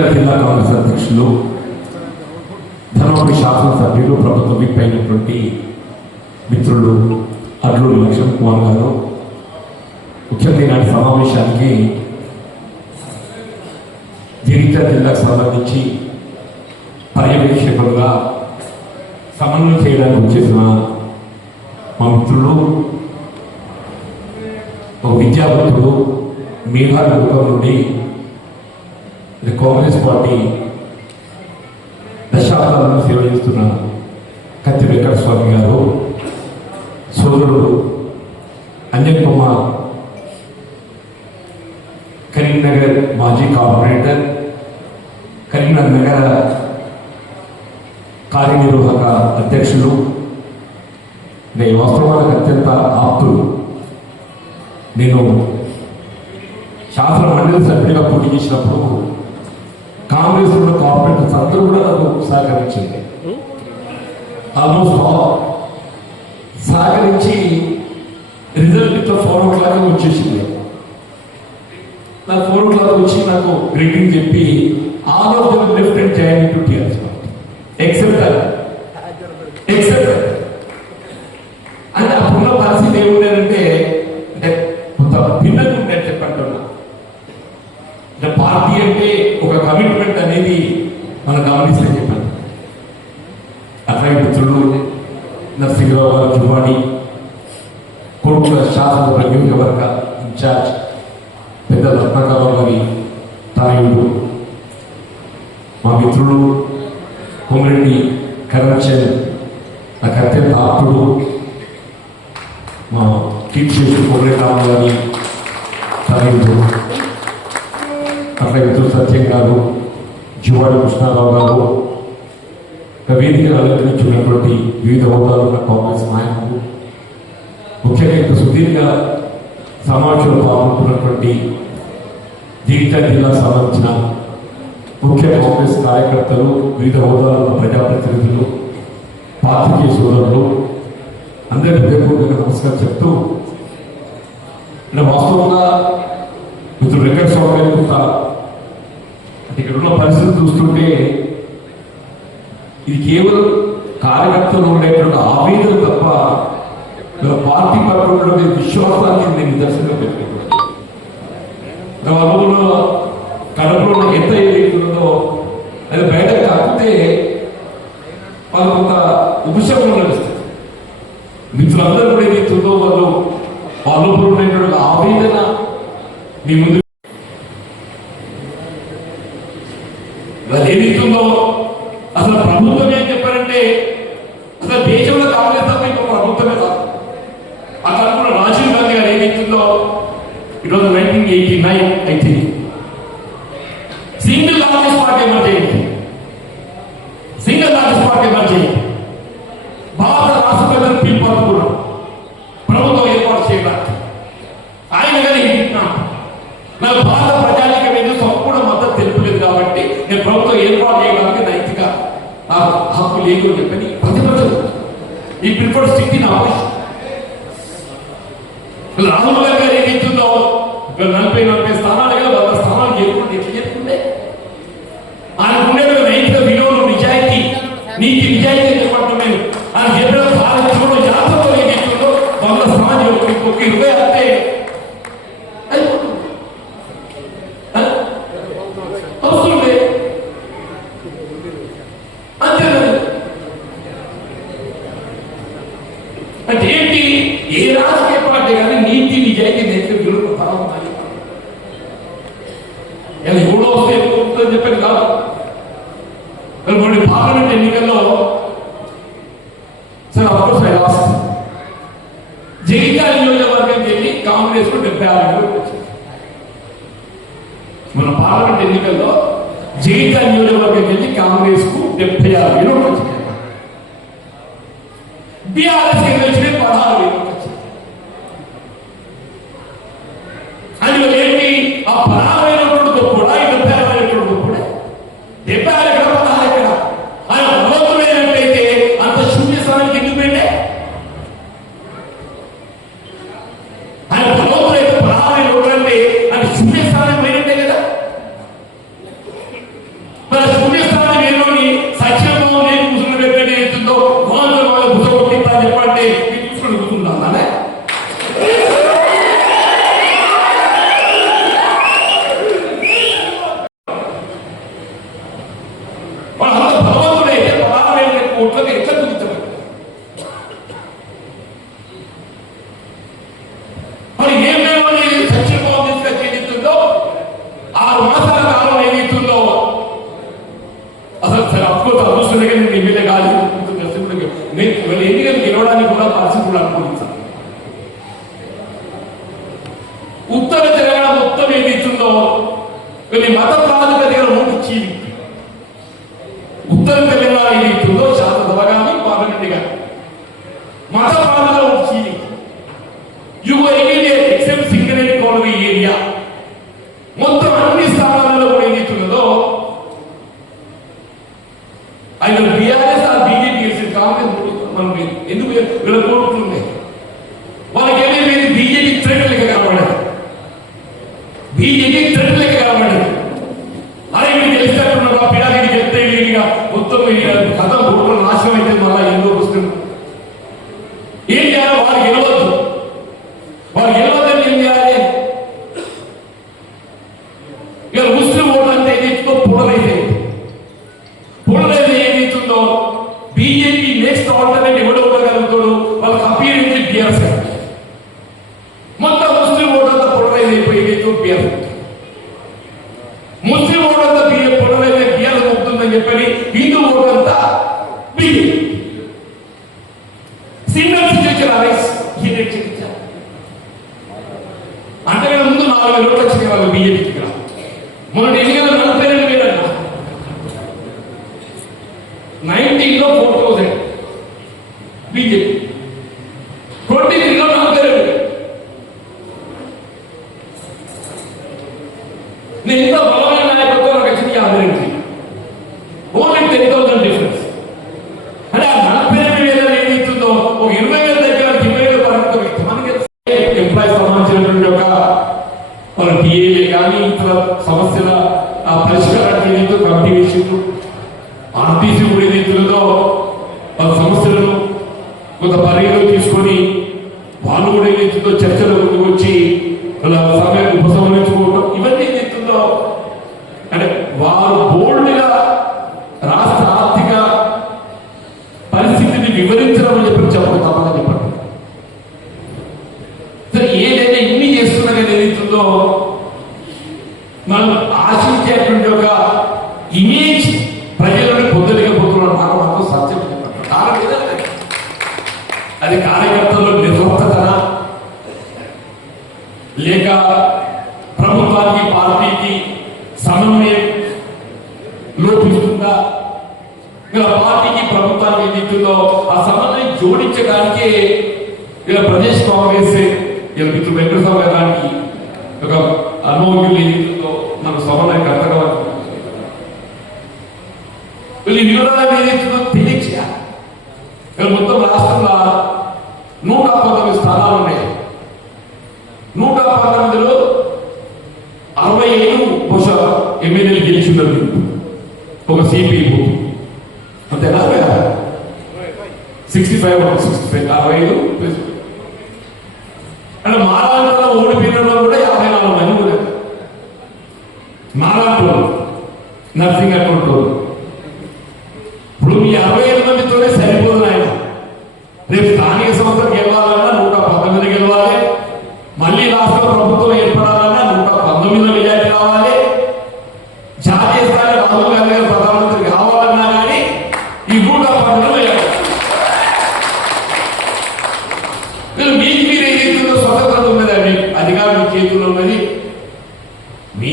జగిత్యాల జిల్లా కాంగ్రెస్ అధ్యక్షులు ధర్మపురి శాసనసభ్యులు ప్రభుత్వ విప్ అయినటువంటి మిత్రులు అడ్లూరి లక్ష్మణ్ కుమార్ గారు ముఖ్యంగా ఈనాటి సమావేశానికి జగిత్యాల జిల్లాకు సంబంధించి పర్యవేక్షకులుగా సమన్వయం చేయడానికి వచ్చేసిన మా మిత్రులు ఒక విద్యావంతుడు మేఘాల రూపం నుండి కాంగ్రెస్ పార్టీ దశాబ్దాలను సేవ చేస్తున్న కత్తి వెంకట స్వామి గారు, సోదరుడు అంజన్ కుమార్ కరీంనగర్ మాజీ కార్పొరేటర్, కరీంనగర్ నగర కార్యనిర్వాహక అధ్యక్షులు, వాస్తవానికి అత్యంత ఆప్తులు. నేను శాసన మండలి సభ్యులుగా పోటీ చేసినప్పుడు కాంగ్రెస్ ఉన్న కార్పొరేటర్స్ అందరూ కూడా నాకు సహకరించింది. ఆల్మోస్ట్ సహకరించి రిజల్ట్ ఇట్లా 4 o'clock వచ్చేసింది. నాకు 4 o'clock వచ్చి నాకు గ్రీటింగ్ చెప్పి all of them left and join to TRS except అంటే అప్పుడున్న పరిస్థితి ఏముండేదంటే కొంత భిన్నంగా ఉండేది చెప్పంటున్నా. పార్టీ అంటే ఒక కమిట్మెంట్ అనేది మనం గమనిస్తే చెప్పాను. అట్లాగే మిత్రులు నరసింహరావు గారు జువాడి, కొడుకుల శాసనసభ నియోజకవర్గ ఇన్ఛార్జ్ పెద్ద రత్నాకరావు గారి తనయుడు, మా మిత్రులు కోమిరెడ్డి కరణ్, నాకు అత్యంత ఆప్తుడు మా కీర్తిశేషుడు కోమిరెడ్డి రావు గారి తనయుడు, అట్లాగే మిత్రులు సత్యం గారు, జువాడి కృష్ణారావు గారు, వేదికను అలంకరించున్నటువంటి వివిధ హోదాలు ఉన్న కాంగ్రెస్ నాయకులు, ముఖ్యంగా ఇంత సుదీర్ఘ సమావేశంలో పాల్గొంటున్నటువంటి జగిత్యాల జిల్లా సంబంధించిన ముఖ్య కాంగ్రెస్ కార్యకర్తలు, వివిధ హోదాలు ఉన్న ప్రజాప్రతినిధులు, పాత్రికేయ సోదరులు అందరికీ హృదయపూర్వకంగా నమస్కారం చెప్తూ, వాస్తవంగా మిత్రులు వెంకట స్వామి గారు ఇక్కడ ఉన్న పరిస్థితి చూస్తుంటే ఇది కేవలం కార్యకర్తలు ఉండేటువంటి ఆవేదన తప్ప పార్టీ పట్ల ఉన్నటువంటి విశ్వాసాన్ని నేను నిదర్శనంగా పెట్టుకుంటున్నాను. అనుభవంలో కడపలో ఎంత ఏదైతుందో అది బయట కాకపోతే వాళ్ళు కొంత ఉపశమనం లభిస్తుంది. మిత్రులందరూ కూడా ఏదైతుందో వాళ్ళు ఉన్నటువంటి ఆవేదన మీ ముందు ఏదైతుందో అసలు ప్రభుత్వం ఏం చెప్పారంటే అసలు దేశంలో కాంగ్రెస్ తప్ప ఇంకో ప్రభుత్వమే కాదు. అక్కడ కూడా రాజీవ్ గాంధీ గారు ఏదైతుందో ఈరోజు 1989 అయితే సింగిల్ లార్జెస్ట్ పార్టీ ఎమర్జ్ అయింది. సింగిల్ లార్జెస్ట్ పార్టీ ఎమర్జ్ అయింది. భారత రాష్ట్ర ప్రజలు పిలుపుకున్నాం ప్రభుత్వం ఏర్పాటు చేయడానికి. ఆయన కానీ నాకు భారత ప్రజానిక మీద సంపూర్ణ మద్దతు తెలుపలేదు కాబట్టి నేను ప్రభుత్వం ఏర్పాటు చేయడానికి నైతిక హక్కు లేదు అని చెప్పని ప్రతిపక్షం ఈ ప్రిఫర్డ్ స్థితి నా అవసరం. రాహుల్ గాంధీ గారు ఏదైతుందో 40 స్థానాలు కదా 100 స్థానాలు చేరుకుంటే ఎట్లా చేరుకుంటే ఆయనకు ఉండే నైతిక విలువలు, నిజాయితీ, నిజాయితీ చెప్పడం మేము ఆయన చెప్పిన భారతదేశంలో జాతరలో ఏదైతుందో 100 స్థానాలు చేరుకుంటే 20 అంటే అంటే ఏంటి? ఏ రాజకీయ పార్టీ కానీ నీతి, నిజాయితీ, నైతిక విలువలు ప్రధానం ఉన్నాయి. ఎవడో వస్తే ఎక్కువ చెప్పేది కాదు. కొన్ని పార్లమెంట్ ఎన్నికల్లో సరే అఫ్కోర్స్ ఐ లాస్ట్. జగిత్యాల నియోజకవర్గం వెళ్ళి కాంగ్రెస్ కు 76 వచ్చింది. మన పార్లమెంట్ ఎన్నికల్లో జగిత్యాల నియోజకవర్గం వెళ్ళి కాంగ్రెస్ కు 76 వచ్చింది. బీఆర్ఎస్ వచ్చిన 16 వచ్చింది. అందులో ఏంటి? ఆ 16 గొప్పడా, 76 గొప్పడా? 76 ఎక్కడ, 16 ఎక్కడ? ఆయన భగవంతుడైనట్టయితే అంత శూన్య స్థానానికి ఎందుకు పెట్టే? ఆయన భగవంతుడు 16 అంటే శూన్య స్థానం పోయినట్టే కదా. వస్తుంది కానీ నేను ఎమ్మెల్యే కాదు నేను ఎన్నికలు గెలవడానికి కూడా పరిస్థితి కూడా అనుకూలించాను. ఉత్తర తెలంగాణ మొత్తం ఏదైతుందో కొన్ని మత ప్రాతిపదికన ఓటు చీలి ఉత్తర తెలంగాణ ఏదైతుందో శాసనసభ కానీ పార్లమెంట్ కానీ మత ప్రాతిపదికన ఓటు చీలి ఎక్సెప్ట్ సింగరేణి కాలనీ ఏరియా మొత్తం అన్ని స్థానాలలో కూడా ఏదైతున్నదో ఆయన బీఆర్ఎస్ ఆ బీజేపీ గెలిచింది, కాంగ్రెస్ మనం ఎందుకు వీళ్ళ కోరుకుంటుండే వాళ్ళకి ఏమేమి బీజేపీ థ్రెట్ లెక్క కనబడదు, బీజేపీ థ్రెట్ లెక్క కనబడదు. అరే వీళ్ళు గెలిచినట్టున్నారు ఆ పిల్లలకి గెలిస్తే వీడిగా మొత్తం కథ ఓట్లు నాశనం అయితే మళ్ళా ఎందుకు వస్తుంది. ఏం చేయాలి, వాళ్ళు గెలవద్దు, వాళ్ళు గెలవద్దని ఏం చేయాలి. ఇక ముస్లిం ఓట్లు అంటే ఏదైతుందో పోలరైతే ఏదైతుందో బీజేపీ నెక్స్ట్ ఆల్టర్నేట్ ఎవడు ఉండగలుగుతాడు, వాళ్ళకి అపీరెన్స్ టీఆర్ఎస్ మొత్తం ముస్లిం ఓటు అంతా పోలరైజ్ అయిపోయి ఏదైతే టీఆర్ఎస్ ముస్లిం ఓటు అంతా పోలరైజ్ అయి టీఆర్ఎస్ అవుతుందని చెప్పని హిందూ ఓటు అంతా బీజేపీ సింగిల్ సిచ్యువేషన్ అరెస్ట్ అంటే ముందు 4,000 ఓట్లు వచ్చినాయి వాళ్ళు బీజేపీకి. మొన్న ఎన్నికల్లో 42,000 అంట, 19లో 4,000 బీజేపీ, 23లో 42. నేను ఇంత బలమైన నాయకత్వం నాకు వచ్చింది 52, ఓన్లీ 10,000 డిఫరెన్స్. అంటే ఆ 42,000 ఏదైతుందో ఒక 20,000 దగ్గర 20,000 పరిమితం మనకి ఎంప్లాయీస్ సంబంధించినటువంటి ఒక వాళ్ళ టీఏలే కానీ ఇతర సమస్యల ఆ పరిష్కారానికి ఏదైతే కమిటీ వేసిండ్రు, ఆర్టీసీ కూడా ఏదైతుందో వాళ్ళ సమస్యలను కొంత పరిగణలో తీసుకొని వాళ్ళు కూడా ఏదైతుందో చర్చల ముందుకు వచ్చి వాళ్ళ సమయాన్ని ఉపసంహరించుకోవడం ఇవన్నీ ఏదైతుందో అంటే వారు బోల్డ్గా రాష్ట్ర ఆర్థిక పరిస్థితిని వివరించడం అని చెప్పడం తప్పదని చెప్పండి. సరే ఏదైతే ఇన్ని చేస్తున్నా కానీ ఏదైతుందో మనం ఆశించేటువంటి ఒక ఇమేజ్ ప్రజలను పొందలేకపోతున్నారు. నాకు మాత్రం సత్యం చెప్పండి, కారణం అది కార్యకర్తల్లో నిర్వహతన లేక ప్రభుత్వానికి పార్టీకి సమన్వయం లోపిస్తుందా, ఇలా పార్టీకి ప్రభుత్వానికి ఏదైతుందో ఆ సమన్వయం జోడించడానికి ఇలా ప్రదేశ్ కాంగ్రెస్ ఇలా మిత్రులు వెంకటస్వామి గారికి ఒక అనుభవం ఏదైతుందో మన సమన్వయం కర్తగా వీళ్ళు వివరాలు ఏదైతుందో తెలియచేయాలి. మొత్తం రాష్ట్రంలో 119 స్థానాలు ఉన్నాయి. 119లో 65 బహుశా ఎమ్మెల్యేలు గెలిచిందని ఒక సిపి అంతేనా, 65 అంటే మారాంట్లో ఓడిపోయిన కూడా 54 మంది కూడా మారాంట్లో నర్సింగ్ అకౌంట్. ఇప్పుడు మీ 65 మందితోనే సరిపోదు ఆయన. రేపు స్థానిక సంస్థలు గెలవాలన్నా 119 గెలవాలి, మళ్ళీ రాష్ట్ర ప్రభుత్వం ఏర్పడాలన్నా 119 మెజార్టీ రావాలి, జాతీయ స్థాయి రాహుల్ గాంధీ గారు ప్రధానమంత్రి కావాలన్నా కానీ ఈ 119 మీరు మీకు మీరు ఏదైతుందో స్వతంత్రత ఉన్నదండి, అధికారం మీ చేతుల్లో ఉన్నది. మీ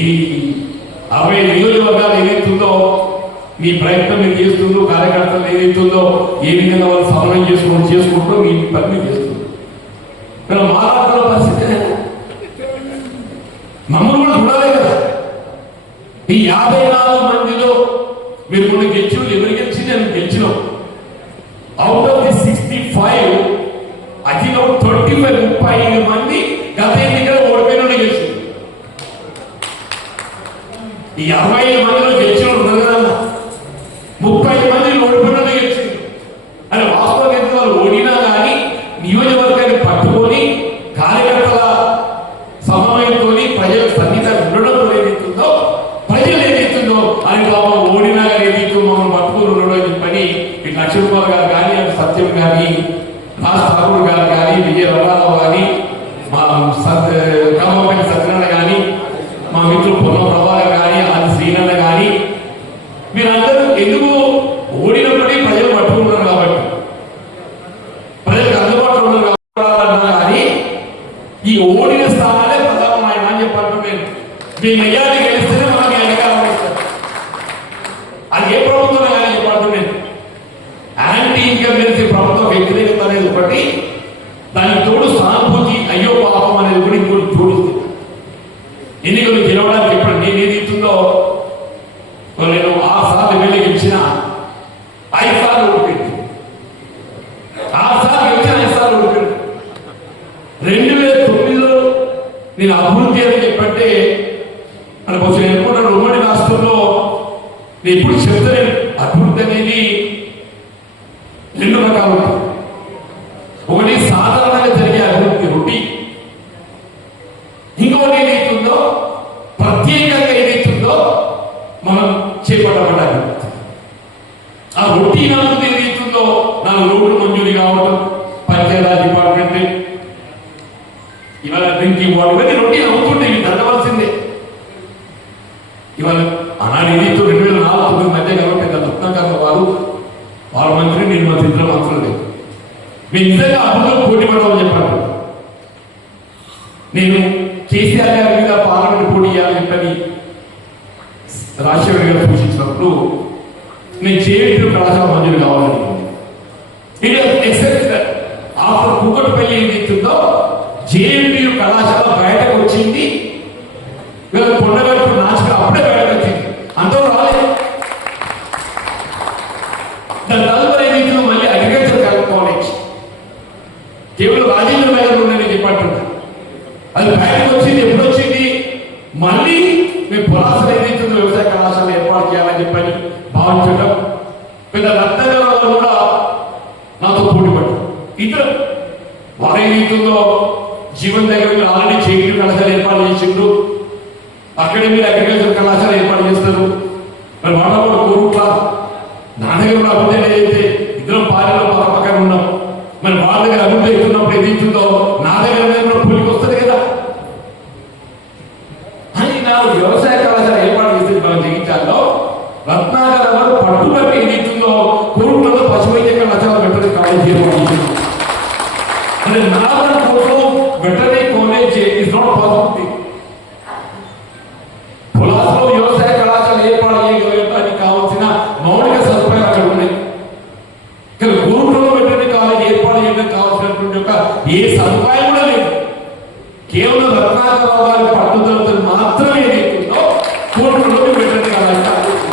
60 నియోజకవర్గాలు ఏదైతుందో మీ ప్రయత్నం మీరు చేస్తుందో, కార్యకర్తలు ఏదైతుందో ఏ విధంగా వాళ్ళు సమన్వయం చేసుకుంటూ మీ పని చేస్తుంది. కానీ మహారాష్ట్రలో పరిస్థితి మమ్మల్ని కూడా చూడాలి కదా. ఈ 54 మందిలో మీరు మొన్న గెలిచి ఎవరు గెలిచి నేను గెలిచినాం. అవుట్ ఆఫ్ ది 65 అదిలో 35 మంది గత ఎన్నికలు ఓడిపోయిన గెలిచింది. ఈ 65 మందిలో గెలిచిన ఉన్నారు కదా, 30 మంది ఓడిపోయిన గెలిచింది. అని వాస్తవంగా వాళ్ళు ఓడినా కానీ నియోజకవర్గాన్ని పట్టుకొని కార్యకర్తల సమన్వయంతో ప్రజల సన్నిహితంగా ఉండడం ఏదైతుందో, ప్రజలు ఏదైతుందో అని ఓడినా కానీ ఏదైతే మమ్మల్ని పట్టుకొని ఉండడం అని చెప్పని ఈ లక్ష్మణ్ గారు కానీ సత్యం కానీ రాజ్ ఠాకూర్ గారు కానీ విజయ రమణారావు కానీ మా రామపల్లి సత్యనారాయణ కానీ మా మిత్రులు పొన్న ప్రభాకర్ కానీ ఆది శ్రీనారాయణ కానీ మీరందరూ ఎందుకు ఓడినప్పుడు మీ మెజారిటీ గెలిస్తేనే మనకి అధికారం వస్తుంది. అది ఏ ప్రభుత్వం కానీ చెప్పాడుతుంది. యాంటీ ఇన్కంబెన్సీ ప్రభుత్వం వ్యతిరేకత అనేది ఒకటి, దానికి తోడు సానుభూతి అయ్యో పాపం అనేది కూడా ఇంకోటి జోడిస్తుంది. ఎన్నికలు గెలవడానికి ఎప్పుడు నేను ఏది ఇస్తుందో నేను 6 సార్లు ఎమ్మెల్యే గెలిచిన 5 సార్లు ఓడిపోయింది. 6 సార్లు గెలిచిన 5 సార్లు ఓడిపోయింది. 2009లో నేను అభివృద్ధి అని చెప్పంటే మన బహుశా అనుకుంటాను ఉమ్మడి రాష్ట్రంలో నేను ఎప్పుడు చెప్తాను అభివృద్ధి అనేది 2 రకాలు ఉంటాయి. ఒకటి సాధారణంగా జరిగే అభివృద్ధి రొటీ, ఇంకొకటి ఏదైతుందో ప్రత్యేకంగా ఏదైతుందో మనం చేపట్టబడ్డ అభివృద్ధి. ఆ రొటీ అభివృద్ధి ఏదైతుందో నాకు రోడ్డు మంజూరు కావడం, పంచాయతీరాజ్ డిపార్ట్మెంట్, ఇవాళ డ్రింకింగ్ వాటర్ ఇవన్నీ రొటీ అవుతుంటే ఇవి జరగవలసిందే. ఇవాళ ఆనాడు ఏదైతే 2004-9 మధ్య కాబట్టి రత్నాకర్ వారు మంత్రి, నేను మంత్రి, ఇద్దరు మంత్రులు లేదు. మీరు నిజంగా అభివృద్ధిలో పోటీ పడమని చెప్పారు. నేను కేసీఆర్ గారి మీద పార్లమెంట్ పోటీ చేయాలని చెప్పని రాజశేఖర్ గారు సూచించినప్పుడు నేను జేఎన్టీయూ కళాశాల మంజూరు కావాలని ఆఫ్టర్ కూకట్పల్లి ఏదైతుందో జేఎన్టీయూ కళాశాల బయటకు వచ్చింది. వీళ్ళ కొండగట్టు నాచుకు అప్పుడే బయటకు వచ్చింది, అంతా రాలేదు. దాని తదుపరి ఏదైతుందో మళ్ళీ అగ్రికల్చర్ కాలేజ్ కేవలం రాజేంద్ర నగర్ ఉందని చెప్పంటున్నా, అది బయటకు వచ్చింది. ఎప్పుడు వచ్చింది? మళ్ళీ మేము పురాసన ఏదైతుందో వ్యవసాయ కళాశాల ఏర్పాటు చేయాలని చెప్పని భావించడం. పెద్ద రత్నగర్ వాళ్ళు కూడా నాతో పోటీ పడ్డారు. ఇద్దరు వారు ఏదైతుందో జీవన్ దగ్గర మీరు ఆల్రెడీ చేతి కళాశాల ఏర్పాటు చేసిండ్రు, అక్కడే మీరు అగ్రికల్చర్ కళాశాల ఏర్పాటు చేస్తారు. మరి వాళ్ళ కూడా కోరుట్ల నా దగ్గర కూడా అభివృద్ధి అయితే ఇద్దరం పార్టీలో పక్కన ఉన్నాం. మరి వాళ్ళ దగ్గర అభివృద్ధి అవుతున్నప్పుడు ఏదైతుందో నా దగ్గర కూడా కూలికి వస్తుంది కదా అని నా వ్యవసాయ కళాశాల ఏర్పాటు చేస్తే మనం జగించాలో రత్నాకర్ గారు పట్టుబట్టి ఏదైతుందో కోరుట్లలో పశువైద్య కళాశాల వెటరీ కాలేజ్ ఏర్పాటు చేసింది. అంటే 4 కోట్లు వెటరీ కాలేజ్ ఇస్ నాట్ పాసిబిలిటీ. పులాసలో వ్యవసాయ కళాశాల ఏర్పాటు చేయగలిగడానికి కావాల్సిన మౌలిక సదుపాయాలు అక్కడ ఉన్నాయి. కానీ కోరుట్లలో వెటరీ కాలేజ్ ఏర్పాటు చేయడానికి కావాల్సినటువంటి ఏ సదుపాయం కూడా లేదు. కేవలం రత్నాకరరావు గారి పట్టుదలతో మాత్రమే